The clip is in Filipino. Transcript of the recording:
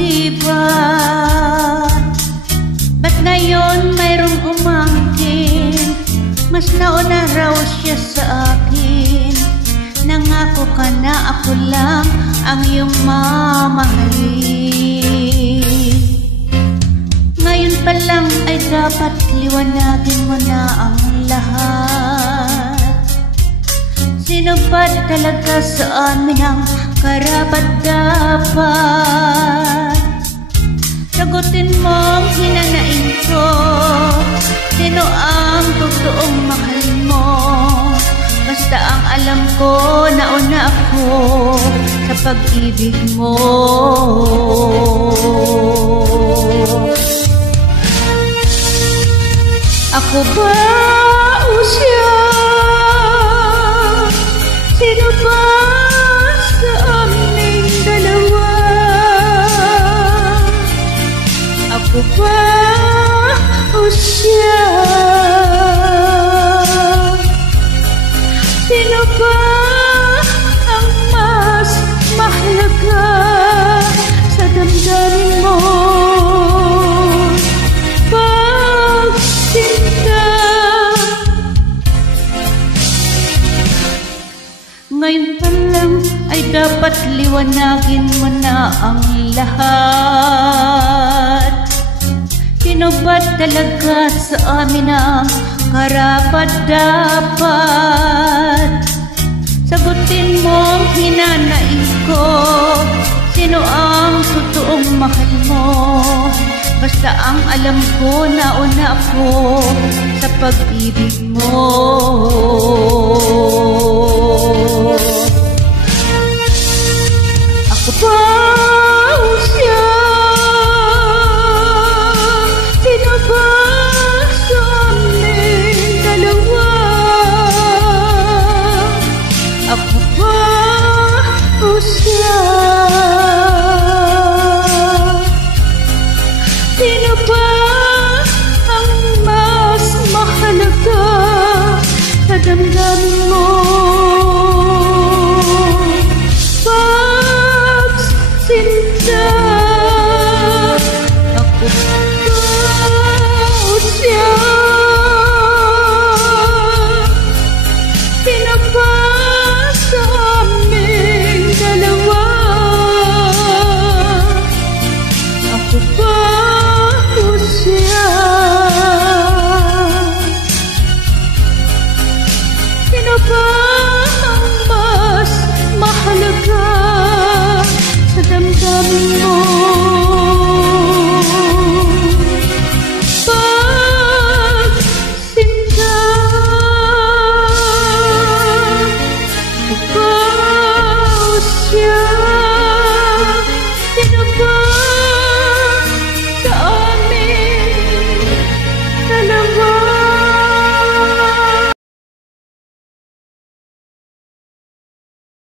diba? Ba't ngayon mayroong umangkin? Mas nauna raw siya sa akin. Nangako ka na ako lang ang iyong mamahalin. Ngayon pa lang ay dapat liwanagin mo na ang lahat. Sino ba talaga sa amin ang karapat-dapat? Sagutin mo ang hinanain ko. Sino ang totoong mahal mo? Basta ang alam ko, nauna ako sa pag-ibig mo. Ako ba o siya? Sino ba sa aming dalawa? Ako ba o siya? Sino ba ang mas mahalaga sa damdamin mo? Pagsinta. Ngayon pa lang ay dapat liwanagin mo na ang lahat. Sino ba talaga sa amin ang karapat-dapat? Sagutin mo ang hinanais ko. Sino ang totoong mahal mo? Basta ang alam ko, nauna ako sa pag-ibig mo. Ako ba o siya? Sino ba sa aming dalawa? Ako ba o siya? Sino ba ang mas mahalaga sa damdamin mo? Pagsinta. Ako ba o siya? Sino ba sa aming dalawa? Ako ba o siya? Sino ba ang mas mahalaga sa damdamin mo?